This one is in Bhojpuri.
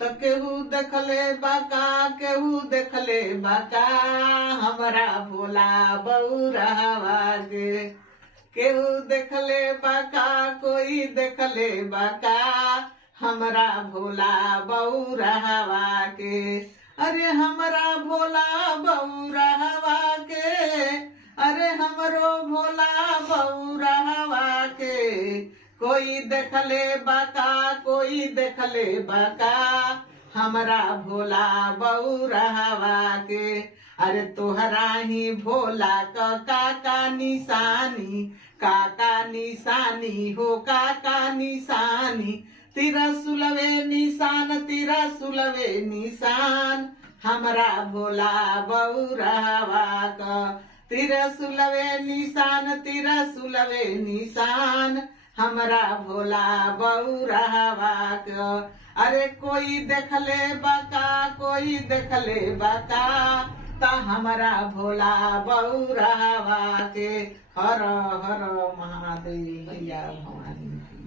तो केहू देखले बाका केहू देखले बाका हमरा भोला बउरहवा के। केहू देखले बाका कोई देखले बाका हमरा भोला बउरहवा के। अरे हमरा भोला बउरहवा के, अरे हमरो भोला बउरहवा के। कोई देखले बाका कोई देखले बाका हमरा भोला बउरहवा के। अरे तोहरा ही भोला क काका निशानी, काका निशानी हो काका निशानी। तेरा सुलवे निशान तेरा सुलवे निशान हमरा भोला बउरहवा का। तेरा सुलवे निशान तेरा सुलवे निशान हमरा भोला बउरहवा का। अरे कोई देखले बाका कोई देखले बाका ता हमरा भोला बउरहवा के। हर हर महादेव भैया भवानी।